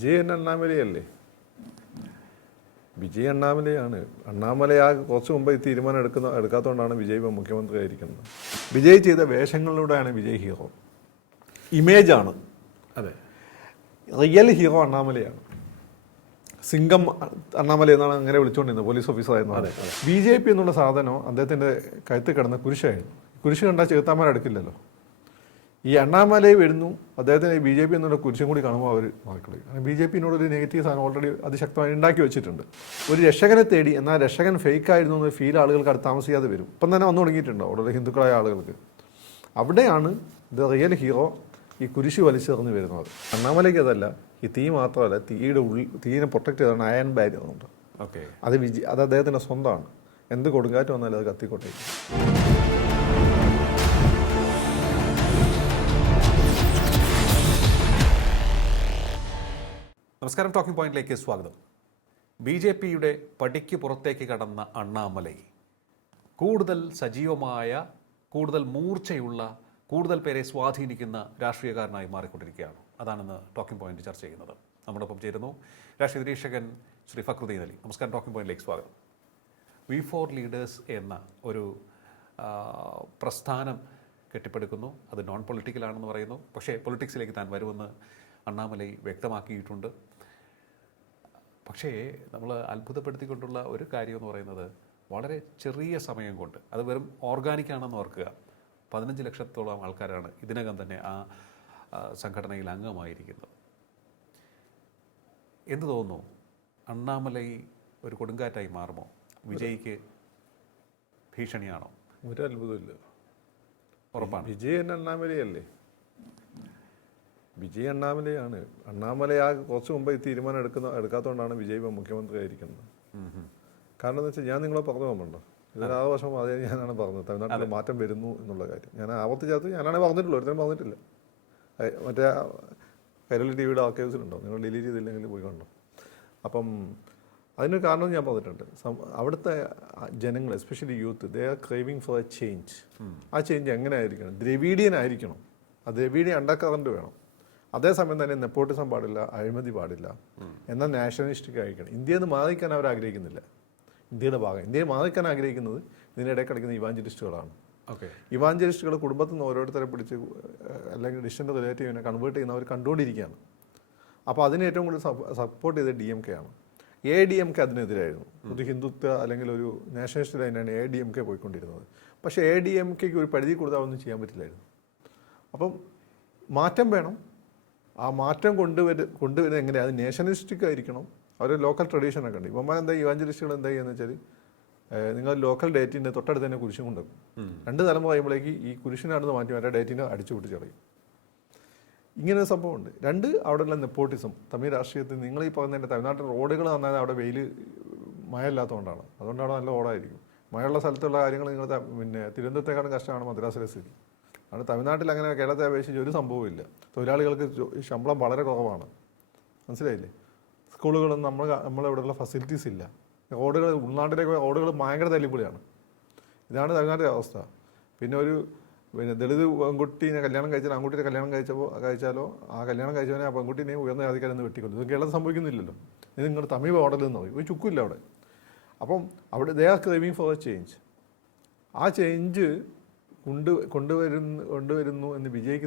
വിജയൻ അണ്ണാമലയല്ലേ? വിജയ് അണ്ണാമലയാണ്. അണ്ണാമല കുറച്ച് മുമ്പ് ഈ തീരുമാനം എടുക്കാത്തതുകൊണ്ടാണ് വിജയ് ഇപ്പോൾ മുഖ്യമന്ത്രി ആയിരിക്കുന്നത്. വിജയ് ചെയ്ത വേഷങ്ങളിലൂടെയാണ് വിജയ് ഹീറോ. ഇമേജാണ്. അതെ, റിയൽ ഹീറോ അണ്ണാമലയാണ്. സിംഗം അണ്ണാമല എന്നാണ് അങ്ങനെ വിളിച്ചുകൊണ്ടിരുന്നത്, പോലീസ് ഓഫീസറായിരുന്നു. BJP എന്നുള്ള സാധനം അദ്ദേഹത്തിൻ്റെ കഴുത്തിൽ കിടന്ന കുരിശായിരുന്നു. കുരിശ് കണ്ടാൽ ചെറുത്താമാർ എടുക്കില്ലല്ലോ. ഈ അണ്ണാമലയെ വരുന്നു, അദ്ദേഹത്തിന് BJP എന്നുള്ള കുരിശും കൂടി കാണുമ്പോൾ അവർ മാറിക്കളയും. BJPനോടൊരു നെഗറ്റീവ് സാധനം ഓൾറെഡി അതിശക്തമായി ഉണ്ടാക്കി വെച്ചിട്ടുണ്ട്. ഒരു രക്ഷകനെ തേടി, എന്നാൽ രക്ഷകൻ ഫേക്ക് ആയിരുന്നു എന്നൊരു ഫീൽ ആളുകൾക്ക് അടുത്ത് താമസിയാതെ വരും. ഇപ്പം തന്നെ വന്നു തുടങ്ങിയിട്ടുണ്ടോ അവിടെ ഹിന്ദുക്കളായ ആളുകൾക്ക്. അവിടെയാണ് ദ റിയൽ ഹീറോ ഈ കുരിശ് വലിച്ചെറിഞ്ഞ് വരുന്നത്. അണ്ണാമലയ്ക്ക് അതല്ല, ഈ തീ മാത്രമല്ല, തീയിനെ പ്രൊട്ടക്ട് ചെയ്താണ് അയൺ ബാരിയർ ഉണ്ട്. ഓക്കെ, അത് അദ്ദേഹത്തിൻ്റെ സ്വന്തമാണ്. എന്ത് കൊടുങ്കാറ്റ് വന്നാലും അത് കത്തിക്കൊട്ടേ. നമസ്കാരം. ടോക്കിംഗ് പോയിന്റിലേക്ക് സ്വാഗതം. BJPയുടെ പടിക്ക് പുറത്തേക്ക് കടന്ന അണ്ണാമലൈ കൂടുതൽ സജീവമായ, കൂടുതൽ മൂർച്ചയുള്ള, കൂടുതൽ പേരെ സ്വാധീനിക്കുന്ന രാഷ്ട്രീയക്കാരനായി മാറിക്കൊണ്ടിരിക്കുകയാണ്. അതാണെന്ന് ടോക്കിംഗ് പോയിന്റ് ചർച്ച ചെയ്യുന്നത്. നമ്മോടൊപ്പം ചേരുന്നു രാഷ്ട്രീയ നിരീക്ഷകൻ ശ്രീ ഫക്രുദ്ദീൻ അലി. നമസ്കാരം. ടോക്കിംഗ് പോയിന്റിലേക്ക് സ്വാഗതം. We4 ലീഡേഴ്സ് എന്ന ഒരു പ്രസ്ഥാനം കെട്ടിപ്പടുക്കുന്നു. അത് നോൺ പൊളിറ്റിക്കലാണെന്ന് പറയുന്നു. പക്ഷേ പൊളിറ്റിക്സിലേക്ക് താൻ വരുമെന്ന് അണ്ണാമലൈ വ്യക്തമാക്കിയിട്ടുണ്ട്. പക്ഷേ നമ്മൾ അത്ഭുതപ്പെടുത്തിക്കൊണ്ടുള്ള ഒരു കാര്യം എന്ന് പറയുന്നത്, വളരെ ചെറിയ സമയം കൊണ്ട്, അത് വെറും ഓർഗാനിക്കാണെന്ന് ഓർക്കുക, 15 ലക്ഷത്തോളം ആൾക്കാരാണ് ഇതിനകം തന്നെ ആ സംഘടനയിൽ അംഗമായിരിക്കുന്നത്. എന്ത് തോന്നുന്നു, അണ്ണാമലൈ ഒരു കൊടുങ്കാറ്റായി മാറുമോ? വിജയ്ക്ക് ഭീഷണിയാണോ? ഒരു അത്ഭുതമില്ല. ഉറപ്പാണ്. വിജയൻ അണ്ണാമലയല്ലേ? വിജയ് അണ്ണാമലയാണ്. അണ്ണാമല കുറച്ച് മുമ്പ് ഈ തീരുമാനം എടുക്കാത്തതുകൊണ്ടാണ് വിജയ് ഇപ്പോൾ മുഖ്യമന്ത്രി ആയിരിക്കുന്നത്. കാരണം എന്ന് വെച്ചാൽ, ഞാൻ നിങ്ങളെ പറഞ്ഞു പോകുന്നുണ്ടോ, ഇതിന് 6 വർഷം അതേ ഞാനാണ് പറഞ്ഞത് തമിഴ്നാട്ടിൽ മാറ്റം വരുന്നു എന്നുള്ള കാര്യം. ഞാൻ ആവർത്തിച്ചത് ഞാനാണ് പറഞ്ഞിട്ടുള്ളൂ, ഒരുത്തരും പറഞ്ഞിട്ടില്ല. മറ്റേ കൈരളി TVയുടെ ആർക്കൈവ്സിലുണ്ടോ, നിങ്ങൾ ഡിലീറ്റ് ചെയ്തില്ലെങ്കിൽ പോയി കണ്ടോ. അപ്പം അതിനൊരു കാരണം ഞാൻ പറഞ്ഞിട്ടുണ്ട്. അവിടുത്തെ ജനങ്ങൾ, especially youth, they are craving for a change. ആ ചേഞ്ച് എങ്ങനെ ആയിരിക്കണം? ദ്രവീഡിയൻ ആയിരിക്കണം. ആ ദ്രവീഡിയൻ അണ്ടർ കറണ്ട് വേണം. അതേസമയം തന്നെ നെപ്പോട്ടിസം പാടില്ല, അഴിമതി പാടില്ല, എന്നാൽ നാഷണലിസ്റ്റിക് ആയിരിക്കണം. ഇന്ത്യയിൽ നിന്ന് മാറിക്കാൻ അവർ ആഗ്രഹിക്കുന്നില്ല. ഇന്ത്യയുടെ ഭാഗം, ഇന്ത്യയിൽ മാറിക്കാൻ ആഗ്രഹിക്കുന്നത് ഇതിനിടെ കളിക്കുന്ന ഇവാഞ്ചലിസ്റ്റുകളാണ്. ഓക്കെ, ഇവാഞ്ചലിസ്റ്റുകൾ കുടുംബത്തിൽ നിന്ന് ഓരോരുത്തരെ പിടിച്ച്, അല്ലെങ്കിൽ ഡിസ്റ്റൻ്റ് റിലേറ്റീവിനെ കൺവേർട്ട് ചെയ്യുന്നവർ കണ്ടുകൊണ്ടിരിക്കുകയാണ്. അപ്പോൾ അതിന് ഏറ്റവും കൂടുതൽ സപ്പോർട്ട് ചെയ്തത് DMK ആണ്. ADMK അതിനെതിരായിരുന്നു. ഒരു ഹിന്ദുത്വ അല്ലെങ്കിൽ ഒരു നാഷണലിസ്റ്റ് ലൈനാണ് ADMK പോയിക്കൊണ്ടിരുന്നത്. പക്ഷേ ADMKയ്ക്ക് ഒരു പരിധി കൂടുതൽ ഒന്നും ചെയ്യാൻ പറ്റില്ലായിരുന്നു. അപ്പം മാറ്റം വേണം. ആ മാറ്റം കൊണ്ടുവരുന്നത് എങ്ങനെയാണ്? അത് നാഷണലിസ്റ്റിക് ആയിരിക്കണം. അവർ ലോക്കൽ ട്രഡീഷനൊക്കെ ഉണ്ട്. ഇവന്മാർ എന്താ, ഇവാഞ്ചലിസ്റ്റുകൾ എന്താ ചെയ്യുന്നത് വെച്ചാൽ, നിങ്ങൾ ലോക്കൽ ഡേറ്റിൻ്റെ തൊട്ടടുത്ത് തന്നെ കുരിശും കൊണ്ടുവരും. 2 തലമുറ കഴിയുമ്പോഴേക്ക് ഈ കുരിശിനടുത്ത് മാറ്റി മറ്റേ ഡേറ്റിനെ അടിച്ചു പൊട്ടിച്ചറിയും. ഇങ്ങനെ സംഭവമുണ്ട്. 2, അവിടെയുള്ള നെപ്പോട്ടിസം. തമിഴ് രാഷ്ട്രീയത്തിൽ നിങ്ങൾ ഈ പറയുന്നതിൻ്റെ തമിഴ്നാട്ടിൽ റോഡുകൾ നന്നായി അവിടെ വെയിൽ മഴ ഇല്ലാത്തതുകൊണ്ടാണ്. അതുകൊണ്ട് അവിടെ നല്ല റോഡായിരിക്കും. മഴയുള്ള സ്ഥലത്തുള്ള കാര്യങ്ങൾ നിങ്ങൾ പിന്നെ തിരുവനന്തപുരത്തേക്കാളും കഷ്ടമാണ് മദ്രാസിലെ സ്ഥിതി. അവിടെ തമിഴ്നാട്ടിൽ അങ്ങനെ കേരളത്തെ അപേക്ഷിച്ച് ഒരു സംഭവമില്ല. തൊഴിലാളികൾക്ക് ശമ്പളം വളരെ കുറവാണ്. മനസ്സിലായില്ലേ? സ്കൂളുകളൊന്നും നമ്മളിവിടെയുള്ള ഫെസിലിറ്റീസ് ഇല്ല. റോഡുകൾ, ഉൾനാട്ടിലേക്ക് റോഡുകൾ ഭയങ്കര തല്ലിപ്പൊളിയാണ്. ഇതാണ് തമിഴ്നാട്ടിലെ അവസ്ഥ. പിന്നെ ദളിത് പെൺകുട്ടീനെ കല്യാണം കഴിച്ചാൽ ആൺകുട്ടീനെ കഴിച്ചാലോ ആ കല്യാണം കഴിച്ചവനെ ആ പെൺകുട്ടീനെ ഉയർന്ന ജാതിക്കാരെന്ന് വെട്ടിക്കൊല്ലു. ഇത് കേരളത്തിൽ സംഭവിക്കുന്നില്ലല്ലോ. ഇത് നിങ്ങൾ തമിഴ് മോഡലിൽ നിന്ന് പറയും, ഒരു ചുക്കില്ല അവിടെ. അപ്പം അവിടെ they are craving for a change. ആ ചേഞ്ച് കൊണ്ടുവരുന്നു എന്ന് വിജയ്ക്ക്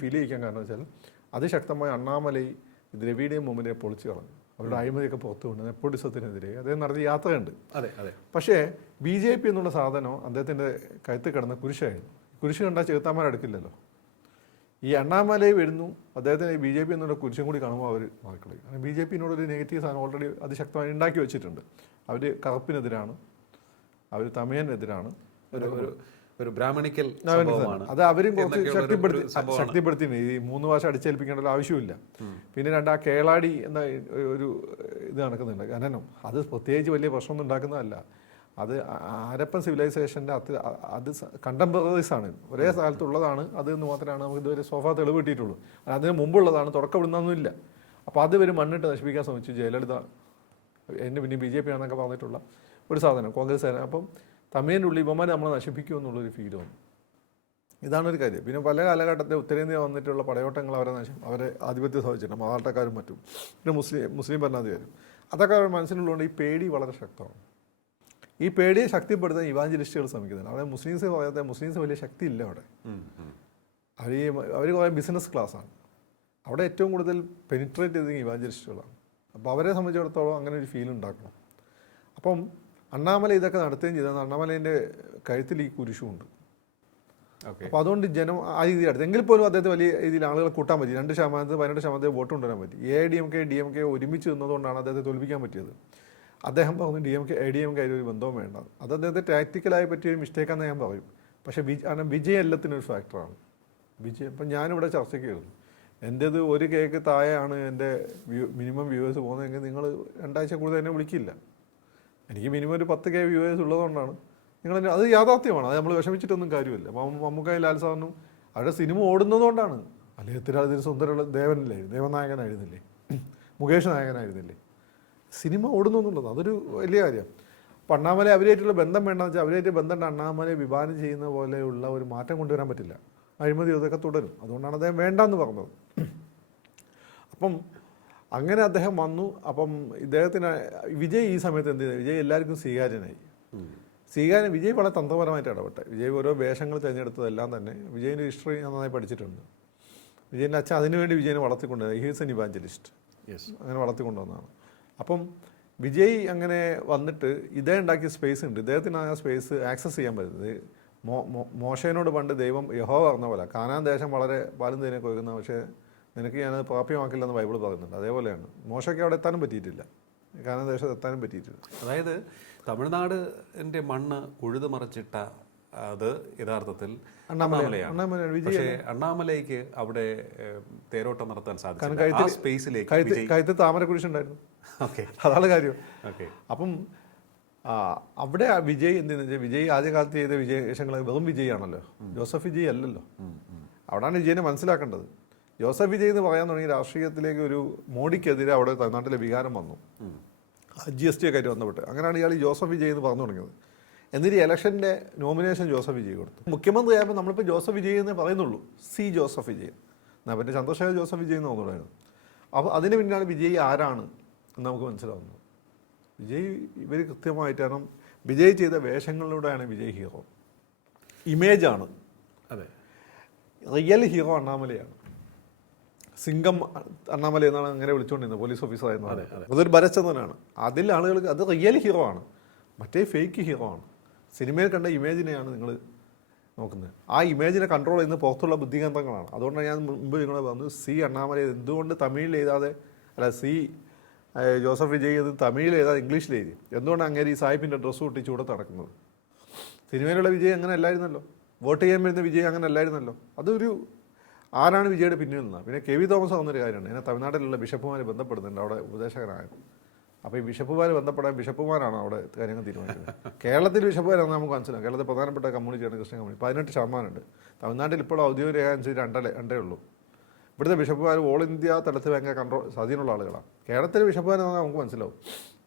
ഫീൽ ചെയ്യിക്കാൻ കാരണം വെച്ചാൽ, അതിശക്തമായ അണ്ണാമലൈ ദ്രവീഡിയൻ മൂവ്മെൻറ്റിനെ പൊളിച്ചു കളഞ്ഞു. അവരുടെ അഴിമതിയൊക്കെ പുറത്തു കൊണ്ട് നെപ്പോട്ടിസത്തിനെതിരെ അദ്ദേഹം നടത്തിയ യാത്രയുണ്ട്. അതെ അതെ. പക്ഷേ BJP എന്നുള്ള സാധനം അദ്ദേഹത്തിൻ്റെ കഴുത്തിൽ കിടന്ന കുരിശായിരുന്നു. കുരിശ് കണ്ടാൽ ചെറുത്താമാർ എടുക്കില്ലല്ലോ. ഈ അണ്ണാമലയെ വരുന്നു, അദ്ദേഹത്തിന് BJP എന്നുള്ള കുരിശും കൂടി കാണുമ്പോൾ അവർ മാറിക്കളയും. BJPനോടൊരു നെഗറ്റീവ് സാധനം ഓൾറെഡി അതിശക്തമായി ഉണ്ടാക്കി വെച്ചിട്ടുണ്ട്. അവർ കറുപ്പിനെതിരാണ്, അവർ തമിഴനെതിരാണ്, ഒരു ബ്രാഹ്മണിക്കൽ അത് അവരും കുറച്ച് ശക്തിപ്പെടുത്തി. ഈ 3 ഭാഷ അടിച്ചേൽപ്പിക്കേണ്ട ആവശ്യമില്ല. പിന്നെ 2, ആ കേളാടി എന്ന ഒരു ഇത് നടക്കുന്നുണ്ട്, ഖനനം. അത് പ്രത്യേകിച്ച് വലിയ പ്രശ്നമൊന്നും ഉണ്ടാക്കുന്നതല്ല. അത് ഹരപ്പൻ സിവിലൈസേഷൻ്റെ അത് കണ്ടംപററീസ് ആണ്, ഒരേ സ്ഥലത്തുള്ളതാണ്. അത് എന്ന് മാത്രമാണ് നമുക്ക് ഇതുവരെ തെളിവ് കിട്ടിയിട്ടുള്ളൂ. അതിന് മുമ്പുള്ളതാണ്, തുടക്കം ഇടുന്നൊന്നുമില്ല. അപ്പോൾ അത് ഇവർ മണ്ണിട്ട് നശിപ്പിക്കാൻ ശ്രമിച്ചു. ജയലളിത പിന്നെ BJP ആണെന്നൊക്കെ പറഞ്ഞിട്ടുള്ള ഒരു സാധനം, കോൺഗ്രസ്. അപ്പം തമിഴിൻ്റെ ഉള്ളിൽ ഇവന്മാർ നമ്മളെ നശിപ്പിക്കുമെന്നുള്ളൊരു ഫീൽ വന്നു. ഇതാണൊരു കാര്യം. പിന്നെ പല കാലഘട്ടത്തിൽ ഉത്തരേന്ത്യ വന്നിട്ടുള്ള പടയോട്ടങ്ങൾ അവരെ ആധിപത്യം സാധിച്ചിട്ടുണ്ട്, മറാഠക്കാരും മറ്റും, പിന്നെ മുസ്ലിം ഭരണാധികാരും. അതൊക്കെ അവരുടെ മനസ്സിലുള്ളതുകൊണ്ട് ഈ പേടി വളരെ ശക്തമാണ്. ഈ പേടിയെ ശക്തിപ്പെടുത്താൻ ഇവാഞ്ചലിസ്റ്റുകൾ ശ്രമിക്കുന്നുണ്ട്. അവിടെ മുസ്ലിംസ് വലിയ ശക്തി ഇല്ല അവിടെ. അവർ കുറേ ബിസിനസ് ക്ലാസ്സാണ്. അവിടെ ഏറ്റവും കൂടുതൽ പെനിട്രേറ്റ് ചെയ്തത് ഇവാഞ്ചലിസ്റ്റുകളാണ്. അപ്പോൾ അവരെ സംബന്ധിച്ചിടത്തോളം അങ്ങനെ ഒരു ഫീൽ ഉണ്ടാക്കണം. അപ്പം അണ്ണാമല ഇതൊക്കെ നടത്തുകയും ചെയ്തത് അണ്ണാമലേൻ്റെ കഴുത്തിൽ ഈ കുരിശുമുണ്ട്. അപ്പോൾ അതുകൊണ്ട് ജനം ആ രീതി അടുത്ത് എങ്കിൽ പോലും അദ്ദേഹത്തെ വലിയ രീതിയിൽ ആളുകൾ കൂട്ടാൻ പറ്റി. 2% 18% വോട്ട് കൊണ്ടുവരാൻ പറ്റി. AIDMK ഒരുമിച്ച് നിന്നതുകൊണ്ടാണ് അദ്ദേഹത്തെ തോൽപ്പിക്കാൻ പറ്റിയത്. അദ്ദേഹം പറഞ്ഞു AIDMK ഒരു ബന്ധവും വേണ്ട. അത് അദ്ദേഹത്തെ ടാക്റ്റിക്കലായി പറ്റിയൊരു മിസ്റ്റേക്കാന്ന് ഞാൻ പറയും. പക്ഷേ വിജയം എല്ലാത്തിനൊരു ഫാക്ടറാണ്. വിജയം ഇപ്പം ഞാനിവിടെ ചർച്ചയ്ക്ക് വരുന്നു, എൻ്റേത് ഒരു കേക്ക് താഴെയാണ് എൻ്റെ മിനിമം വ്യൂവേഴ്സ് പോകുന്നതെങ്കിൽ നിങ്ങൾ 2 ആഴ്ച കൂടുതൽ എന്നെ വിളിക്കില്ല. എനിക്ക് മിനിമം ഒരു 10K വ്യൂവേഴ്സ് ഉള്ളതുകൊണ്ടാണ് നിങ്ങൾ. അത് യാഥാർത്ഥ്യമാണ്, അത് നമ്മൾ വിഷമിച്ചിട്ടൊന്നും കാര്യമില്ല. അപ്പം മമ്മൂക്കായും ലാൽ സാറിനും അവരുടെ സിനിമ ഓടുന്നതുകൊണ്ടാണ്. അദ്ദേഹത്തിന് സുന്ദരമുള്ള ദേവനായകനായിരുന്നില്ലേ, മുകേഷ് നായകനായിരുന്നില്ലേ, സിനിമ ഓടുന്നു എന്നുള്ളത് അതൊരു വലിയ കാര്യം. അപ്പം അണ്ണാമലയെ അവരായിട്ടുള്ള ബന്ധം വേണ്ടെന്ന് വെച്ചാൽ അവരായിട്ട് ബന്ധം അണ്ണാമലയെ വിഭാവനം ചെയ്യുന്ന പോലെയുള്ള ഒരു മാറ്റം കൊണ്ടുവരാൻ പറ്റില്ല. അഴിമതി അതൊക്കെ തുടരും. അതുകൊണ്ടാണ് അദ്ദേഹം വേണ്ടെന്ന് പറഞ്ഞത്. അപ്പം അങ്ങനെ അദ്ദേഹം വന്നു. അപ്പം ഇദ്ദേഹത്തിന് വിജയ് ഈ സമയത്ത് എന്ത് ചെയ്തു? വിജയ് എല്ലാവർക്കും സ്വീകാര്യനായി. വിജയ് വളരെ തന്ത്രപരമായിട്ട് ഇടപെട്ടെ. വിജയ് ഓരോ വേഷങ്ങൾ തിരഞ്ഞെടുത്തതെല്ലാം തന്നെ വിജയിൻ്റെ ഹിസ്റ്ററി ഞാൻ നന്നായി പഠിച്ചിട്ടുണ്ട്. വിജയൻ്റെ അച്ഛൻ അതിനുവേണ്ടി വിജയനെ വളർത്തിക്കൊണ്ടുവന്നത് ഹീസ് എൻ ഇവാഞ്ചലിസ്റ്റ്, അങ്ങനെ വളർത്തിക്കൊണ്ടുവന്നതാണ്. അപ്പം വിജയ് അങ്ങനെ വന്നിട്ട് ഇദ്ദേഹം ഉണ്ടാക്കിയ സ്പേസ് ഉണ്ട്. ഇദ്ദേഹത്തിന് ആ സ്പേസ് ആക്സസ് ചെയ്യാൻ പറ്റുന്നത് മോശേനോട് പണ്ട് ദൈവം യഹോവ പറഞ്ഞ പോലെ, കാനാൻ ദേശം വളരെ പാലും തേനൊക്കെ ഒഴുകുന്ന, പക്ഷേ നിനക്ക് ഞാനത് പ്രാപ്യമാക്കില്ലെന്ന് ബൈബിൾ പറയുന്നുണ്ട്. അതേപോലെയാണ് മോശയ്ക്ക് അവിടെ എത്താനും പറ്റിയിട്ടില്ല, കാനാൻ ദേശത്ത് എത്താനും പറ്റിയിട്ടില്ല. അതായത് തമിഴ്നാടിൻ്റെ മണ്ണ് ഉഴുതുമറിച്ചിട്ട അത് യഥാർത്ഥത്തിൽ അണ്ണാമലയാണ്. പക്ഷേ അണ്ണാമലയ്ക്ക് അവിടെ തേരോട്ടം നടത്താൻ സാധിച്ചു. സ്പേസിലേക്ക് കഴുത്ത് താമരക്കുരിശുണ്ടായിരുന്നു. അതാണ് കാര്യം. അപ്പം അവിടെ വിജയ് എന്തെന്ന് വെച്ചാൽ വിജയ് ആദ്യകാലത്ത് ചെയ്ത വിജയങ്ങൾ വെറും വിജയാണല്ലോ, ജോസഫ് വിജയ് അല്ലല്ലോ. അവിടെയാണ് വിജയനെ മനസ്സിലാക്കേണ്ടത്. ജോസഫ് വിജയ് എന്ന് പറയാൻ തുടങ്ങി രാഷ്ട്രീയത്തിലേക്ക് ഒരു മോഡിക്കെതിരെ അവിടെ തമിഴ്നാട്ടിലെ വികാരം വന്നു, GST ഒക്കെ ആയിട്ട് ബന്ധപ്പെട്ട്. അങ്ങനെയാണ് ഇയാൾ ജോസഫ് വിജയ് എന്ന് പറഞ്ഞു തുടങ്ങിയത്. എന്നിട്ട് ഇലക്ഷൻ്റെ നോമിനേഷൻ ജോസഫ് വിജയ് കൊടുത്തു. മുഖ്യമന്ത്രി ആയപ്പോൾ നമ്മളിപ്പോൾ ജോസഫ് വിജയ് എന്നേ പറയുന്നുള്ളൂ, ജോസഫ് വിജയ് എന്നാൽ പിന്നെ ചന്ദ്രശേഖർ ജോസഫ് വിജയ് എന്ന് തോന്നുന്നുണ്ടായിരുന്നു. അപ്പോൾ അതിന് പിന്നാണ് വിജയ് ആരാണ് എന്ന് നമുക്ക് മനസ്സിലാവുന്നത്. വിജയ് ഇവർ കൃത്യമായിട്ടാണ് വിജയ് ചെയ്ത വേഷങ്ങളിലൂടെയാണ് വിജയ് ഹീറോ. ഇമേജാണ്. അതെ, റിയൽ ഹീറോ അണ്ണാമലയാണ്. സിംഗം അണ്ണാമല എന്നാണ് അങ്ങനെ വിളിച്ചുകൊണ്ടിരുന്നത്, പോലീസ് ഓഫീസറായിരുന്നു. അതൊരു ഭരചന്ദ്രനാണ്. അതിൽ ആളുകൾക്ക് അത് റിയൽ ഹീറോ ആണ്, മറ്റേ ഫേക്ക് ഹീറോ ആണ്. സിനിമയിൽ കണ്ട ഇമേജിനെയാണ് നിങ്ങൾ നോക്കുന്നത്. ആ ഇമേജിനെ കൺട്രോൾ ചെയ്യുന്ന പുറത്തുള്ള ബുദ്ധികേന്ദ്രങ്ങളാണ്. അതുകൊണ്ടാണ് ഞാൻ മുമ്പ് നിങ്ങളെ പറഞ്ഞു അണ്ണാമല എന്തുകൊണ്ട് തമിഴിൽ എഴുതാതെ, അല്ല ജോസഫ് വിജയ് അത് തമിഴിൽ എഴുതാതെ ഇംഗ്ലീഷിൽ എഴുതി. എന്തുകൊണ്ട് അങ്ങനെ ഈ സാഹിബിൻ്റെ ഡ്രസ്സ് പൊട്ടി ചൂടത്ത് നടക്കുന്നത്? സിനിമയിലുള്ള വിജയ് അങ്ങനെ അല്ലായിരുന്നല്ലോ, വോട്ട് ചെയ്യാൻ വരുന്ന വിജയ് അങ്ങനെ അല്ലായിരുന്നല്ലോ. അതൊരു ആരാണ് വിജയുടെ പിന്നിൽ നിന്നാണ്. പിന്നെ KV തോമസ് ആവുന്നൊരു കാര്യമാണ്. എന്നെ തമിഴ്നാട്ടിലുള്ള ബിഷപ്പുമാരെ ബന്ധപ്പെടുന്നുണ്ട് അവിടെ ഉപദേശകനായത്. അപ്പോൾ ഈ ബിഷപ്പുമാർ ബന്ധപ്പെടാൻ ബിഷപ്പുമാരാണ് അവിടെ കാര്യങ്ങൾ തീരുമാനിക്കുന്നത്. കേരളത്തിൽ ബിഷപ്പുമാരാണ് നമുക്ക് മനസ്സിലാവും. കേരളത്തിൽ പ്രധാനപ്പെട്ട കമ്മ്യൂണിറ്റിയാണ് ക്രിസ്ത്യൻ കമ്മ്യൂണിറ്റി. 18% ഉണ്ട്. തമിഴ്നാട്ടിൽ ഇപ്പോൾ ഔദ്യോഗിക രേഖ അനുസരിച്ച് 2 ഉള്ളൂ. ഇവിടുത്തെ ബിഷപ്പുമാർ ഓൾ ഇന്ത്യ തലത്തിൽ ഭയങ്കര സ്വാധീനമുള്ള ആളുകളാണ്. കേരളത്തിലെ ബിഷപ്പുമാരെന്ന് പറഞ്ഞാൽ നമുക്ക് മനസ്സിലാവും.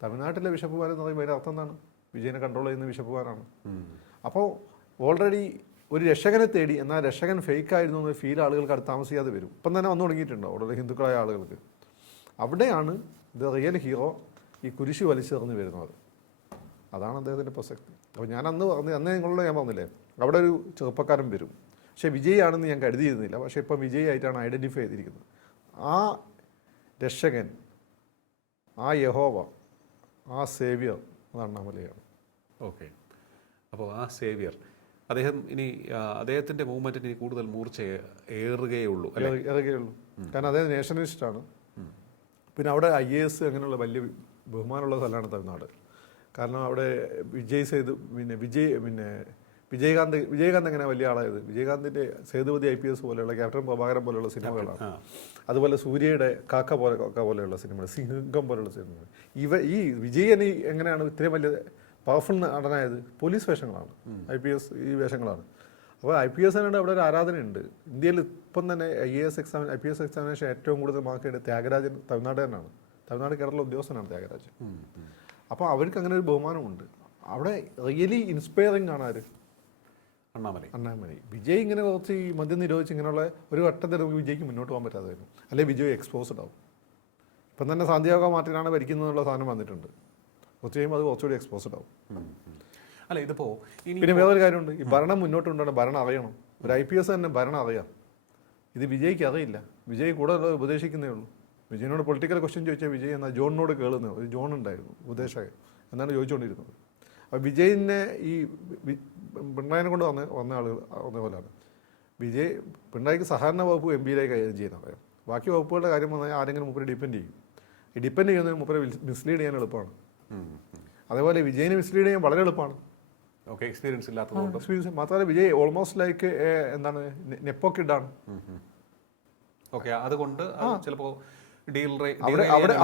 തമിഴ്നാട്ടിലെ ബിഷപ്പുമാരെന്ന് പറയുമ്പോൾ അതിൻ്റെ അർത്ഥം എന്താണ്? വിജയനെ കൺട്രോൾ ചെയ്യുന്ന ബിഷപ്പുമാരാണ്. അപ്പോൾ ഓൾറെഡി ഒരു രക്ഷകനെ തേടി, എന്നാൽ രക്ഷകൻ ഫേക്ക് ആയിരുന്നു എന്നൊരു ഫീൽ ആളുകൾക്ക് അടുത്ത് താമസിയാതെ വരും. ഇപ്പം തന്നെ വന്നു തുടങ്ങിയിട്ടുണ്ടോ ഓൾറെഡി ഹിന്ദുക്കളായ ആളുകൾക്ക്. അവിടെയാണ് ദ റിയൽ ഹീറോ ഈ കുരിശ് വലിച്ചെറിഞ്ഞ് വരുന്നത്. അതാണ് അദ്ദേഹത്തിൻ്റെ പ്രസക്തി. അപ്പോൾ ഞാൻ അന്ന് നിങ്ങളോട് ഞാൻ പറഞ്ഞില്ലേ, അവിടെ ഒരു ചെറുപ്പക്കാരൻ വരും. പക്ഷേ വിജയ് ആണെന്ന് ഞാൻ കരുതിയിരുന്നില്ല. പക്ഷേ ഇപ്പം വിജയ് ആയിട്ടാണ് ഐഡൻറ്റിഫൈ ചെയ്തിരിക്കുന്നത്. ആ രക്ഷകൻ, ആ യഹോവ, ആ സേവ്യർ അത് അണ്ണാമലയാണ്. ഓക്കെ. അപ്പോൾ ആ സേവ്യർ അദ്ദേഹത്തിൻ്റെ മൂവ്മെൻറ്റിന് ഇനി കൂടുതൽ മൂർച്ച ഏറുകയുള്ളൂ. കാരണം അദ്ദേഹം നാഷണലിസ്റ്റാണ്. പിന്നെ അവിടെ IAS അങ്ങനെയുള്ള വലിയ ബഹുമാനമുള്ള സ്ഥലമാണ് തമിഴ്നാട്. കാരണം അവിടെ വിജയകാന്ത് എങ്ങനെ വലിയ ആളായത്? വിജയകാന്തിൻ്റെ സേതുപതി IPS പോലെയുള്ള, ക്യാപ്റ്റൻ പ്രഭാകരൻ പോലെയുള്ള സിനിമകളാണ്. അതുപോലെ സൂര്യയുടെ കാക്ക പോലെയുള്ള സിനിമകൾ, സിംഹം പോലെയുള്ള സിനിമകൾ. ഈ വിജയൻ എങ്ങനെയാണ് ഇത്രയും വലിയ പവർഫുൾ നടനായത്? പോലീസ് വേഷങ്ങളാണ്, IPS ഈ വേഷങ്ങളാണ്. അപ്പോൾ IPS അവിടെ ഒരു ആരാധനയുണ്ട്. ഇന്ത്യയിൽ ഇപ്പം തന്നെ IPS എക്സാമിനേഷൻ ഏറ്റവും കൂടുതൽ മാർക്ക് ചെയ്ത് ത്യാഗരാജൻ തമിഴ്നാട്ടുകാരനാണ്. തമിഴ്നാട് കേരള ഉദ്യോഗസ്ഥനാണ് ത്യാഗരാജൻ. അപ്പോൾ അവർക്ക് അങ്ങനെ ഒരു ബഹുമാനമുണ്ട്. അവിടെ റിയലി ഇൻസ്പയറിംഗ് ആണ് ആര്? അണ്ണാമലൈ. വിജയ് ഇങ്ങനെ കുറച്ച് ഈ മദ്യം നിരോധിച്ച് ഇങ്ങനെയുള്ള ഒരു ഘട്ടത്തിൽ നമുക്ക് വിജയ്ക്ക് മുന്നോട്ട് പോകാൻ പറ്റാതെ വരും, അല്ലെങ്കിൽ വിജയ് എക്സ്പോസ്ഡ് ആവും. ഇപ്പം തന്നെ സാന്തിയാഗോ മാർട്ടിനാണ് ഭരിക്കുന്നതെന്നുള്ള സാധനം വന്നിട്ടുണ്ട്. കുറച്ച് കഴിയുമ്പോൾ അത് കുറച്ചുകൂടി എക്സ്പോസ്ഡ് ആവും. അല്ല ഇതിപ്പോൾ പിന്നെ വേറൊരു കാര്യമുണ്ട്, ഈ ഭരണം മുന്നോട്ട് കൊണ്ടുപോകണം, ഭരണം അറിയണം. ഒരു IPS തന്നെ ഭരണം അറിയാം. ഇത് വിജയ്ക്ക് അറിയില്ല. വിജയ് കൂടെ ഉപദേശിക്കുന്നേ ഉള്ളൂ. വിജയനോട് പൊളിറ്റിക്കൽ ക്വസ്റ്റ്യൻ ചോദിച്ചാൽ വിജയ് എന്നാൽ ജോണിനോട് കേളുന്നത്, ഒരു ജോൺ ഉണ്ടായിരുന്നു ഉപദേശകൻ, എന്നാണ് ചോദിച്ചുകൊണ്ടിരുന്നത്. അപ്പോൾ വിജയിനെ ഈ പിണറായിനെ കൊണ്ട് വന്ന ആളുകൾ വന്ന പോലെയാണ്. പിണറായിക്ക് സഹകരണ വകുപ്പ് MP കൈകാര്യം ചെയ്യുന്നത് അറിയാം. ബാക്കി വകുപ്പുകളുടെ കാര്യം വന്നാൽ ആരെങ്കിലും മുപ്പര് ഡിപ്പെൻഡ് ചെയ്യും. ഈ ഡിപ്പെൻഡ് ചെയ്യുന്നതിന് മുപ്പരെ മിസ്ലീഡ് ചെയ്യാൻ എളുപ്പമാണ്. അതേപോലെ വിജയിനെ മിസ്ലീഡ് ചെയ്യാൻ വളരെ എളുപ്പമാണ്. എക്സ്പീരിയൻസ് ഇല്ലാത്തതുകൊണ്ട്. എക്സ്പീരിയൻസ് മാത്രമല്ല, വിജയ് ഓൾമോസ്റ്റ് ലൈക്ക് എന്താണ് നെപ്പോക്കിഡാണ്. അതുകൊണ്ട് ചിലപ്പോൾ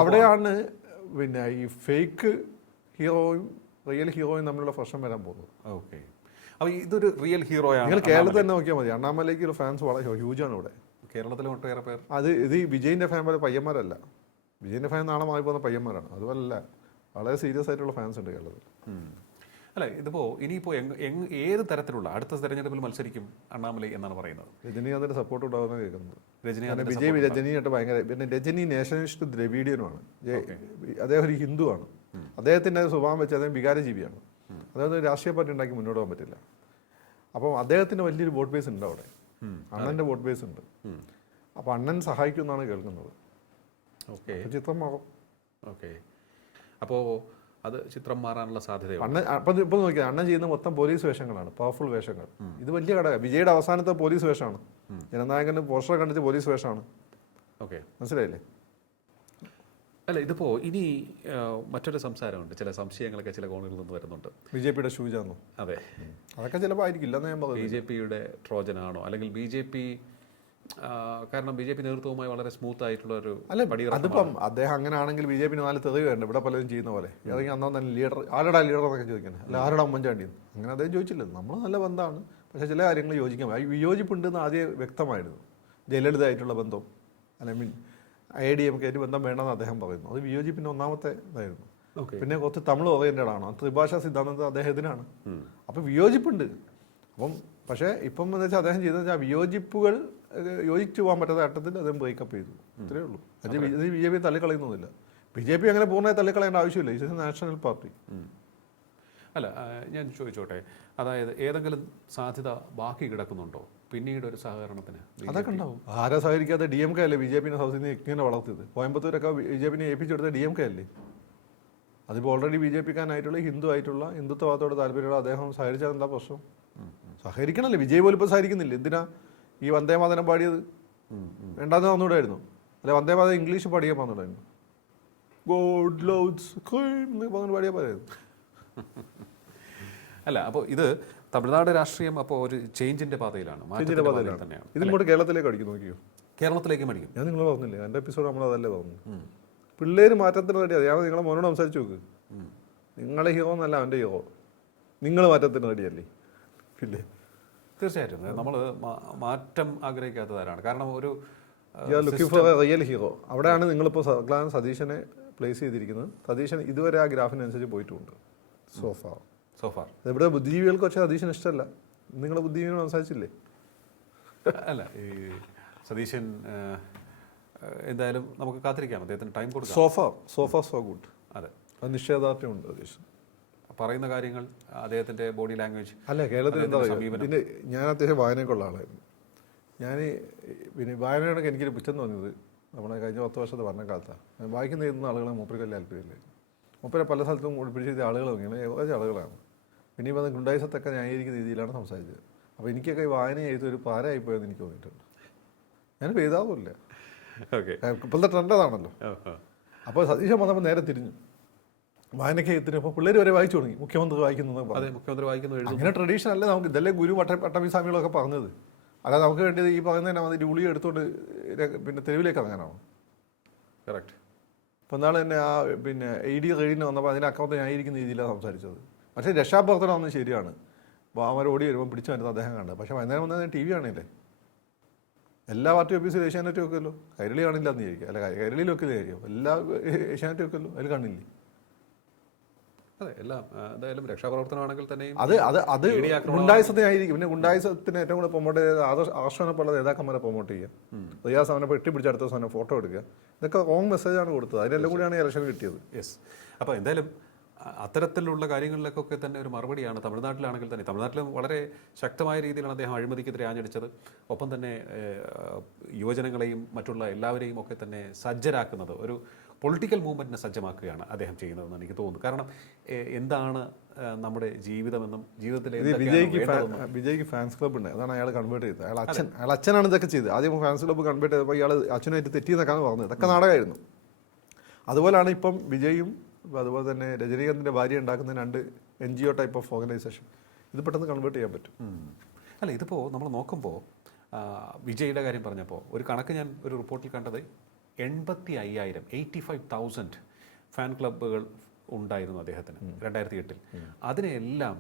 അവിടെയാണ് പിന്നെ ഈ ഫേക്ക് ഹീറോയും റിയൽ ഹീറോയും തമ്മിലുള്ള പ്രശ്നം വരാൻ പോകുന്നത്. ഓക്കെ, അപ്പോൾ ഇതൊരു റിയൽ ഹീറോയാണ്. നിങ്ങൾ കേരളത്തിൽ തന്നെ നോക്കിയാൽ മതി, അണ്ണാമലയ്ക്ക് ഫാൻസ് വളരെ ഹ്യൂജാണ് ഇവിടെ. കേരളത്തിൽ ഒട്ടേറെ പേർ ഇത് ഈ വിജയിൻ്റെ ഫാൻ പോലെ പയ്യന്മാരല്ല. വിജയിൻ്റെ ഫാൻ നാളെ മാറി പോകുന്ന പയ്യന്മാരാണ്. അതുപോലല്ല, വളരെ സീരിയസ് ആയിട്ടുള്ള ഫാൻസ് ഉണ്ട് കേരളത്തിൽ. അല്ല ഇതിപ്പോൾ ഇനിയിപ്പോൾ ഏത് തരത്തിലുള്ള അടുത്ത തെരഞ്ഞെടുപ്പിൽ മത്സരിക്കും അണ്ണാമലൈ എന്നാണ് പറയുന്നത്? രജനീകാന്തിന്റെ സപ്പോർട്ട് ഉണ്ടാവുന്ന കേൾക്കുന്നത്. വിജയ് രജനിയായിട്ട് ഭയങ്കര, പിന്നെ രജനി നാഷണലിസ്റ്റ് ദ്രവീഡിയനുമാണ്. അദ്ദേഹം ഒരു ഹിന്ദുവാണ്. അദ്ദേഹത്തിൻ്റെ സ്വഭാവം വെച്ച് അദ്ദേഹം വികാരജീവിയാണ്. അതായത് രാഷ്ട്രീയ പാർട്ടി ഉണ്ടാക്കി മുന്നോട്ട് പോകാൻ പറ്റില്ല. അപ്പം അദ്ദേഹത്തിന് വലിയൊരു വോട്ട് ബേസ് ഉണ്ട് അവിടെ. അണ്ണൻ്റെ വോട്ട് ബേസ് ഉണ്ട്. അപ്പോൾ അണ്ണൻ സഹായിക്കുമെന്നാണ് കേൾക്കുന്നത്. ചിത്രം മാറും. അപ്പോൾ അത് ചിത്രം മാറാനുള്ള സാധ്യതയാണ്. അണ്ണൻ അപ്പം ഇപ്പം നോക്കിയാൽ അണ്ണൻ ചെയ്യുന്ന മൊത്തം പോലീസ് വേഷങ്ങളാണ്, പവർഫുൾ വേഷങ്ങൾ. ഇത് വലിയ ഘടകം. വിജയുടെ അവസാനത്തെ പോലീസ് വേഷമാണ്. ജനനായകൻ്റെ പോസ്റ്റർ കണ്ടിട്ട് പോലീസ് വേഷമാണ്. മനസ്സിലായില്ലേ? അല്ല ഇതിപ്പോൾ ഇനി മറ്റൊരു സംസാരമുണ്ട്, ചില സംശയങ്ങളൊക്കെ ചില കോണുകളിൽ നിന്ന് വരുന്നുണ്ട്. BJPയുടെ ഷൂജാന്നോ? അതെ, അതൊക്കെ ചിലപ്പോൾ ആയിരിക്കില്ല എന്ന് ഞാൻ പറഞ്ഞു. BJPയുടെ ട്രോജനാണോ, അല്ലെങ്കിൽ BJP കാരണം BJP നേതൃത്വവുമായി വളരെ സ്മൂത്ത് ആയിട്ടുള്ള ഒരു അതിപ്പം അദ്ദേഹം അങ്ങനെ ആണെങ്കിൽ BJP 4 തെറിവ് വേണ്ട, ഇവിടെ പലരും ചെയ്യുന്ന പോലെ ഇറങ്ങി അന്നാ തന്നെ ലീഡർ, ആരുടെ ലീഡർ എന്നൊക്കെ ചോദിക്കണം, അല്ല ആരുടെ ഉമ്മൻചാണ്ടി. അങ്ങനെ അദ്ദേഹം ചോദിച്ചില്ല. നമ്മൾ നല്ല ബന്ധമാണ്, പക്ഷേ ചില കാര്യങ്ങൾ യോജിക്കാൻ വിയോജിപ്പുണ്ടെന്ന് ആദ്യം വ്യക്തമായിരുന്നു. ജയലളിത ആയിട്ടുള്ള ബന്ധം, ഐ മീൻ ADMK ആയിട്ട് ബന്ധം വേണമെന്ന് അദ്ദേഹം പറയുന്നു. അത് വിയോജിപ്പിൻ്റെ ഒന്നാമത്തെ ഇതായിരുന്നു. പിന്നെ കുറച്ച് തമിഴ് ഓറിയൻറ്റഡ് ആണോ, ത്രിഭാഷാ സിദ്ധാന്തത്തിൽ അദ്ദേഹം എതിരാണ്. അപ്പം വിയോജിപ്പുണ്ട്. അപ്പം പക്ഷേ ഇപ്പം എന്ന് വെച്ചാൽ അദ്ദേഹം ചെയ്തതെന്ന് വെച്ചാൽ വിയോജിപ്പുകൾ യോജിച്ചു പോകാൻ പറ്റാത്ത ഘട്ടത്തിൽ അദ്ദേഹം ബ്രേക്കപ്പ് ചെയ്തു. ഇത്രയേ ഉള്ളൂ. അത് BJP തള്ളിക്കളയുന്നൊന്നുമില്ല. BJP അങ്ങനെ പൂർണ്ണമായി തള്ളിക്കളയേണ്ട ആവശ്യമില്ല. ഇത് നാഷണൽ പാർട്ടി. അല്ല ഞാൻ ചോദിച്ചോട്ടെ, അതായത് ഏതെങ്കിലും സാധ്യത ബാക്കി കിടക്കുന്നുണ്ടോ പിന്നീട് ഒരു സഹകരണത്തിന്? അതൊക്കെ ഉണ്ടാവും. ആരാ സഹകരിക്കാത്ത? DMK അല്ലേ BJPനെ സൗത്തിൽ നിന്ന് ഇങ്ങനെ വളർത്തിയത്. കോയമ്പത്തൂരൊക്കെ BJPനെ ഏൽപ്പിച്ചെടുത്ത DMK അല്ലേ. അതിപ്പോൾ ഓൾറെഡി BJPക്കാരനായിട്ടുള്ള ഹിന്ദു ആയിട്ടുള്ള ഹിന്ദുത്വവാദത്തോട് താല്പര്യമുള്ള അദ്ദേഹം സഹകരിച്ചാൽ എന്താ പ്രശ്നം? സഹകരിക്കണമല്ലേ. വിജയ് പോലും ഇപ്പോൾ സഹകരിക്കുന്നില്ല. എന്തിനാ ഈ വന്ദേമാതരം പാടിയത്? വേണ്ടാന്ന് വന്നുകൂടായിരുന്നു. അല്ലെ വന്ദേമാതരം ഇംഗ്ലീഷ് പാടിയാൽ വന്നുകൂടായിരുന്നു. ഗോഡ് ലവ്സ് എന്ന് പറഞ്ഞു പാടിയാൽ പറയായിരുന്നു. അല്ല അപ്പോൾ ഇത് തമിഴ്നാട് രാഷ്ട്രീയം അപ്പോൾ ഒരു ചേഞ്ചിന്റെ പാതയിലാണ്, മാറ്റത്തിന്റെ പാതയിൽ തന്നെയാണ്. ഇതിങ്ങോട്ട് കേരളത്തിലേക്ക് അടിക്കും. നോക്കിയോ, കേരളത്തിലേക്ക് മടിക്കും. ഞാൻ നിങ്ങൾ പറഞ്ഞില്ലേ എൻ്റെ എപ്പിസോഡ് നമ്മളതല്ലേ പറഞ്ഞു. പിള്ളേർ മാറ്റത്തിന് റെഡിയാണ്. ഞാൻ നിങ്ങളെ മോനോട് സംസാരിച്ച് നോക്ക്. നിങ്ങളെ ഹീറോ എന്നല്ല അവൻ്റെ ഹീറോ. നിങ്ങൾ മാറ്റത്തിന് റെഡിയല്ലേ? പിന്നെ തീർച്ചയായിട്ടും നമ്മൾ മാറ്റം ആഗ്രഹിക്കാത്തവരാണ്. കാരണം ഒരു looking for A real hero. അവിടെയാണ് നിങ്ങളിപ്പോൾ സതീശനെ പ്ലേസ് ചെയ്തിരിക്കുന്നത്. സതീശൻ ഇതുവരെ ആ ഗ്രാഫിനനുസരിച്ച് പോയിട്ടുണ്ട്. സോഫാർ ഇവിടെ ബുദ്ധിജീവികൾക്ക് പക്ഷേ സതീശൻ ഇഷ്ടമല്ല. നിങ്ങളുടെ ബുദ്ധിജീവികൾ സംസാരിച്ചില്ലേ? അല്ല ഈ സതീശൻ എന്തായാലും നമുക്ക് കാത്തിരിക്കാം, അദ്ദേഹത്തിന് ടൈം കൊടുക്കാം. So good. അതെ, അത് നിശ്ചയദാർഢ്യമുണ്ട് സതീശൻ പറയുന്ന കാര്യങ്ങൾ, അദ്ദേഹത്തിൻ്റെ ബോഡി ലാംഗ്വേജ്. അല്ല കേരളത്തിൽ എന്താ പറയുക, പിന്നെ ഞാൻ അത്യാവശ്യം വായനയൊക്കെയുള്ള ആളായിരുന്നു. ഞാൻ പിന്നെ വായനയോടൊക്കെ എനിക്കൊരു പുച്ഛം തോന്നിയത് നമ്മുടെ കഴിഞ്ഞ 10 വർഷത്തെ പഠനകാലത്താണ്. ഞാൻ വായിക്കുന്ന എഴുതുന്ന ആളുകളെ മൂപ്പർക്ക് വലിയ താല്പര്യമില്ല. മൂപ്പരെ പല സ്ഥലത്തും പിടിച്ചെഴുതിയ ആളുകൾ ഇങ്ങനെ ഏകദേശം ആളുകളാണ്. പിന്നെ വന്ന് ഗുണ്ടായിസത്തൊക്കെ ന്യായീകരിക്കുന്ന രീതിയിലാണ് സംസാരിച്ചത്. അപ്പോൾ എനിക്കൊക്കെ ഈ വായന ചെയ്തൊരു പാരമായിപ്പോയെന്ന് എനിക്ക് തോന്നിയിട്ടുണ്ട്. ഞാനിപ്പോൾ എഴുതാറില്ല. ഇപ്പോഴത്തെ ട്രെൻഡ് അതാണല്ലോ. അപ്പോൾ സതീശൻ വന്നപ്പോൾ നേരെ തിരിഞ്ഞു. വായനയ്ക്ക് എത്തിന് ഇപ്പോൾ പിള്ളേർ വരെ വായിച്ചു തുടങ്ങി. മുഖ്യമന്ത്രി വായിക്കുന്നത്. മുഖ്യമന്ത്രി വായിക്കുന്നത് അങ്ങനെ ട്രഡീഷൻ അല്ലേ നമുക്ക്. ഇതല്ലേ ഗുരു പട്ടഭിസ്വാമികളൊക്കെ പറഞ്ഞത്. അല്ലാതെ നമുക്ക് വേണ്ടിയത് ഈ പറയുന്നതിനെ വന്നിട്ട് ഉളി എടുത്തുകൊണ്ട് പിന്നെ തെരുവിലേക്ക് ഇറങ്ങാനാണോ? കറക്റ്റ്. ഇപ്പം നാളെ തന്നെ ആ പിന്നെ AD റെയ്ഡിന് വന്നപ്പോൾ അതിൻ്റെ അക്കൗണ്ട് ന്യായീകരിക്കുന്ന രീതിയിലാണ് സംസാരിച്ചത്. പക്ഷേ രക്ഷാപ്രവർത്തനം ഒന്നും ശരിയാണ്. അവർ ഓടി വരുമ്പോൾ പിടിച്ചു വരുന്നത് അദ്ദേഹം കണ്ടത്. പക്ഷേ വൈകുന്നേരം വന്നത് TV കാണില്ലേ? എല്ലാ പാർട്ടി ഓഫീസിലും ഏഷ്യാനെറ്റ് വെക്കുമല്ലോ. കൈരളി കാണില്ല എന്ന് വിചാരിക്കുക. അല്ല കൈരളിയിൽ വെക്കുന്ന കാര്യം എല്ലാ ഏഷ്യാനെറ്റ് വെക്കുമല്ലോ. അതിൽ കാണില്ലേ? അതെ എല്ലാം എന്തായാലും രക്ഷാപ്രവർത്തനമാണെങ്കിൽ തന്നെയും അത് ED ആക്രമണം ഗുണ്ടായുസത്തിനായിരിക്കും. പിന്നെ ഗുണ്ടായുസത്തിന് ഏറ്റവും കൂടുതൽ പ്രൊമോട്ട് ചെയ്ത് ആശ്വാസമുള്ള നേതാക്കന്മാരെ പ്രൊമോട്ട് ചെയ്യുക, റിയാസ് അവനെ വെട്ടിപ്പിടിച്ച അടുത്ത സമയം ഫോട്ടോ എടുക്കുക, ഇതൊക്കെ റോങ് മെസ്സേജാണ് കൊടുത്തത്. അതിനെല്ലാം കൂടിയാണ് ഇലക്ഷൻ കിട്ടിയത്. യെസ്. അപ്പോൾ എന്തായാലും അത്തരത്തിലുള്ള കാര്യങ്ങളിലേക്കൊക്കെ തന്നെ ഒരു മറുപടിയാണ് തമിഴ്നാട്ടിലാണെങ്കിൽ തന്നെ. തമിഴ്നാട്ടിലും വളരെ ശക്തമായ രീതിയിലാണ് അദ്ദേഹം അഴിമതിക്കെതിരെ ആഞ്ഞടിച്ചത്. ഒപ്പം തന്നെ യുവജനങ്ങളെയും മറ്റുള്ള എല്ലാവരെയും ഒക്കെ തന്നെ സജ്ജരാക്കുന്നത്, ഒരു പൊളിറ്റിക്കൽ മൂവ്മെൻറ്റിനെ സജ്ജമാക്കുകയാണ് അദ്ദേഹം ചെയ്യുന്നതെന്ന് എനിക്ക് തോന്നുന്നു. കാരണം എന്താണ് നമ്മുടെ ജീവിതമെന്നും ജീവിതത്തിൽ വിജയ്ക്ക് ഫാൻസ് ക്ലബ് ഉണ്ട്, അതാണ് അയാൾ കൺവേർട്ട് ചെയ്തത്. അയാൾ അച്ഛനാണ് ഇതൊക്കെ ചെയ്തത്. ആദ്യം ഫാൻസ് ക്ലബ്ബ് കൺവേർട്ട് ചെയ്തപ്പോൾ ഇയാൾ അച്ഛനായിട്ട് തെറ്റിയെന്നൊക്കെയാണ് പറഞ്ഞത്. ഇതൊക്കെ നാടകമായിരുന്നു. അതുപോലെയാണ് ഇപ്പം വിജയും അതുപോലെ തന്നെ രജനീകാന്തിൻ്റെ ഭാര്യ ഉണ്ടാക്കുന്ന 2 NGO ടൈപ്പ് ഓഫ് ഓർഗനൈസേഷൻ. ഇത് പെട്ടെന്ന് കൺവേർട്ട് ചെയ്യാൻ പറ്റും. അല്ല, ഇതിപ്പോൾ നമ്മൾ നോക്കുമ്പോൾ വിജയുടെ കാര്യം പറഞ്ഞപ്പോൾ ഒരു കണക്ക് ഞാൻ ഒരു റിപ്പോർട്ടിൽ കണ്ടത് 85,000 ഫാൻ ക്ലബ്ബുകൾ ഉണ്ടായിരുന്നു അദ്ദേഹത്തിന് 2008. അതിനെല്ലാം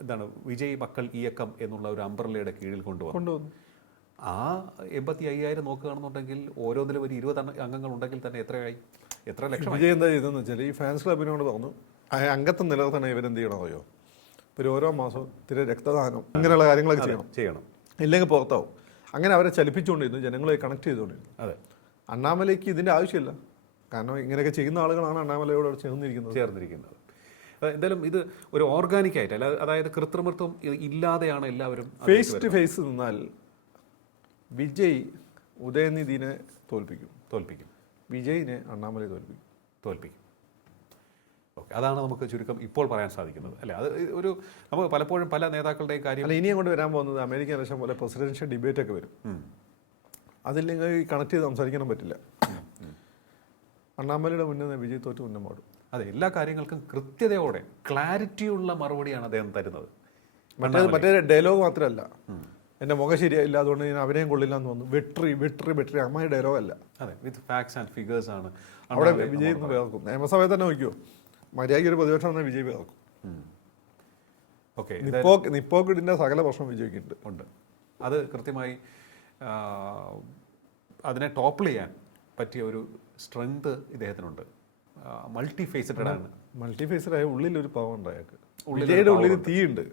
എന്താണ് വിജയ് മക്കൾ ഇയക്കം എന്നുള്ള ഒരു അംബ്രല്ലയുടെ കീഴിൽ കൊണ്ടുവന്നു. ആ 85,000 നോക്കുകയാണെന്നുണ്ടെങ്കിൽ ഓരോന്നിലും ഒരു 20 അംഗങ്ങൾ ഉണ്ടെങ്കിൽ തന്നെ എത്ര ലക്ഷം. വിജയ് എന്താ ചെയ്തതെന്ന് വെച്ചാൽ ഈ ഫാൻസ് ക്ലബിനോട് പറഞ്ഞു അംഗത്വം നിലനിർത്താൻ ഇവരെന്ത് ചെയ്യണമോ, ഇപ്പോൾ ഓരോ മാസവും ഇത്തിരി രക്തദാനം അങ്ങനെയുള്ള കാര്യങ്ങളൊക്കെ ചെയ്യണം, ഇല്ലെങ്കിൽ പുറത്താവും. അങ്ങനെ അവരെ ചലിപ്പിച്ചുകൊണ്ടിരുന്നു, ജനങ്ങളെ കണക്ട് ചെയ്തുകൊണ്ടിരുന്നു. അതെ, അണ്ണാമലയ്ക്ക് ഇതിൻ്റെ ആവശ്യമില്ല. കാരണം ഇങ്ങനെയൊക്കെ ചെയ്യുന്ന ആളുകളാണ് അണ്ണാമലയോട് ചേർന്നിരിക്കുന്നത്. എന്തായാലും ഇത് ഒരു ഓർഗാനിക് ആയിട്ട്, അതായത് കൃത്രിമത്വം ഇല്ലാതെയാണ് എല്ലാവരും ഫേസ് ടു ഫേസ് നിന്നാൽ വിജയ് ഉദയനിധിനെ തോൽപ്പിക്കും, വിജയിനെ അണ്ണാമലയെ തോൽപ്പിക്കും. ഓക്കെ, അതാണ് നമുക്ക് ചുരുക്കം ഇപ്പോൾ പറയാൻ സാധിക്കുന്നത് അല്ലേ. അത് ഒരു നമുക്ക് പലപ്പോഴും പല നേതാക്കളുടെയും കാര്യം. അല്ല, ഇനി അങ്ങോട്ട് വരാൻ പോകുന്നത് അമേരിക്കൻ ഇലക്ഷൻ പോലെ പ്രസിഡൻഷ്യൽ ഡിബേറ്റ് ഒക്കെ വരും. അതില്ലെങ്കിൽ കണക്ട് ചെയ്ത് സംസാരിക്കാനും പറ്റില്ല. അണ്ണാമലയുടെ മുന്നേ വിജയ് തോറ്റ് മുന്നേ പാടും. അതെ, എല്ലാ കാര്യങ്ങൾക്കും കൃത്യതയോടെ ക്ലാരിറ്റിയുള്ള മറുപടിയാണ് അദ്ദേഹം തരുന്നത്. മറ്റേ ഡയലോഗ് മാത്രമല്ല, എൻ്റെ മുഖം ശരിയായില്ല അതുകൊണ്ട് ഞാൻ അവനെയും കൊള്ളില്ല എന്ന് തോന്നുന്നു, വെട്രി അമ്മായി ഡയലോഗ് അല്ല. അതെ, വിത്ത് ഫാക്ട്സ് ആൻഡ് ഫിഗേഴ്സ് ആണ് അവിടെ വിജയ് വേർക്കും. നിയമസഭയിൽ തന്നെ നോക്കിയോ, മര്യാദയ്ക്ക് ഒരു പ്രതിപക്ഷം വന്നാൽ വിജയ് വേർക്കും. ഓക്കെ, നിപ്പോക്കിടിൻ്റെ സകല പ്രശ്നം വിജയ്ക്കുണ്ട്. അത് കൃത്യമായി അതിനെ ടോപ്പിൾ ചെയ്യാൻ പറ്റിയ ഒരു സ്ട്രെങ്ത് ഇദ്ദേഹത്തിനുണ്ട്. മൾട്ടി ഫേസഡായ ഉള്ളിലൊരു പവർ ഉണ്ട് അയാൾക്ക്. വിജയുടെ ഉള്ളിൽ തീയുണ്ട്,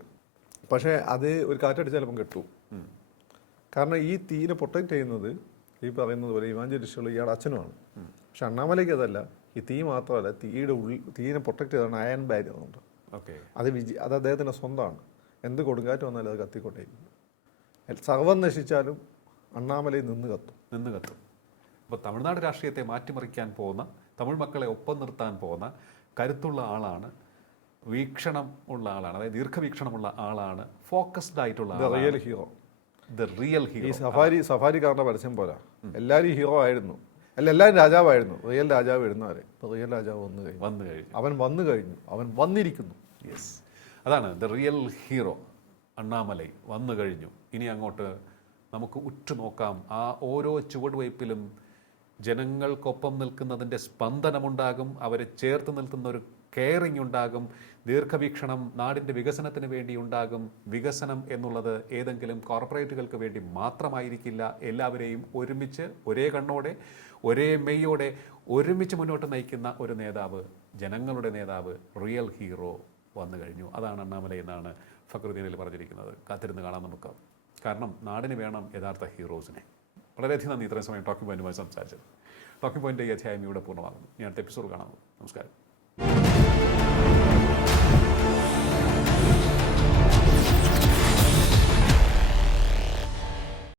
പക്ഷേ അത് ഒരു കാറ്റടിച്ചാൽ ചിലപ്പം കെട്ടും. കാരണം ഈ തീനെ പ്രൊട്ടക്ട് ചെയ്യുന്നത് ഈ പറയുന്നത് പോലെ ഇവാഞ്ചലിസ്റ്റുകൾ ഇയാളുടെ അച്ഛനുമാണ്. പക്ഷെ അണ്ണാമലയ്ക്ക് അതല്ല, ഈ തീ മാത്രമല്ല, തീനെ പ്രൊട്ടക്ട് ചെയ്താണ് അയൺ ബാരിയർ ഉണ്ട്. അത് അദ്ദേഹത്തിൻ്റെ സ്വന്തമാണ്. എന്ത് കൊടുങ്കാറ്റ് വന്നാലും അത് കത്തിക്കൊണ്ടേയിരിക്കും. സർവ്വം നശിച്ചാലും അണ്ണാമലയിൽ നിന്ന് കത്തും. അപ്പോൾ തമിഴ്നാട് രാഷ്ട്രീയത്തെ മാറ്റിമറിക്കാൻ പോകുന്ന, തമിഴ് മക്കളെ ഒപ്പം നിർത്താൻ പോകുന്ന കരുത്തുള്ള ആളാണ്, വീക്ഷണം ഉള്ള ആളാണ്, അതായത് ദീർഘവീക്ഷണമുള്ള ആളാണ്, ഫോക്കസ്ഡ് ആയിട്ടുള്ള റിയൽ ഹീറോ. ഈ സഫാരിക്കാരൻ്റെ പരസ്യം പോരാ, എല്ലാവരും ഹീറോ ആയിരുന്നു, എല്ലാവരും രാജാവായിരുന്നു. റിയൽ രാജാവ് വരുന്നവരെ ഇപ്പോൾ റിയൽ രാജാവ് വന്നു കഴിഞ്ഞു, അവൻ വന്നിരിക്കുന്നു. യെസ്, അതാണ് ദ റിയൽ ഹീറോ. അണ്ണാമലൈ വന്നു കഴിഞ്ഞു. ഇനി അങ്ങോട്ട് നമുക്ക് ഉറ്റുനോക്കാം. ആ ഓരോ ചുവടുവയ്പ്പിലും ജനങ്ങൾക്കൊപ്പം നിൽക്കുന്നതിൻ്റെ സ്പന്ദനമുണ്ടാകും, അവരെ ചേർത്ത് നിൽക്കുന്ന ഒരു കെയറിങ് ഉണ്ടാകും, ദീർഘവീക്ഷണം നാടിൻ്റെ വികസനത്തിന് വേണ്ടി ഉണ്ടാകും. വികസനം എന്നുള്ളത് ഏതെങ്കിലും കോർപ്പറേറ്റുകൾക്ക് വേണ്ടി മാത്രമായിരിക്കില്ല. എല്ലാവരെയും ഒരുമിച്ച് ഒരേ കണ്ണോടെ ഒരേ മെയ്യോടെ ഒരുമിച്ച് മുന്നോട്ട് നയിക്കുന്ന ഒരു നേതാവ്, ജനങ്ങളുടെ നേതാവ്, റിയൽ ഹീറോ വന്നു കഴിഞ്ഞു. അതാണ് അണ്ണാമലൈ എന്നാണ് ഫക്രുദ്ദീനിൽ പറഞ്ഞിരിക്കുന്നത്. കാത്തിരുന്ന് കാണാം നമുക്ക്. കാരണം നാടിന് വേണം യഥാർത്ഥ ഹീറോസിനെ. വളരെയധികം നന്ദി ഇത്രയും സമയം ടോക്കിംഗ് പോയിന്റുമായി സംസാരിച്ചത്. ടോക്കിംഗ് പോയിന്റ് ഈ അധ്യായം ഇവിടെ പൂർണ്ണമാകുന്നു. ഇനി അടുത്ത എപ്പിസോഡ് കാണാം. നമസ്കാരം.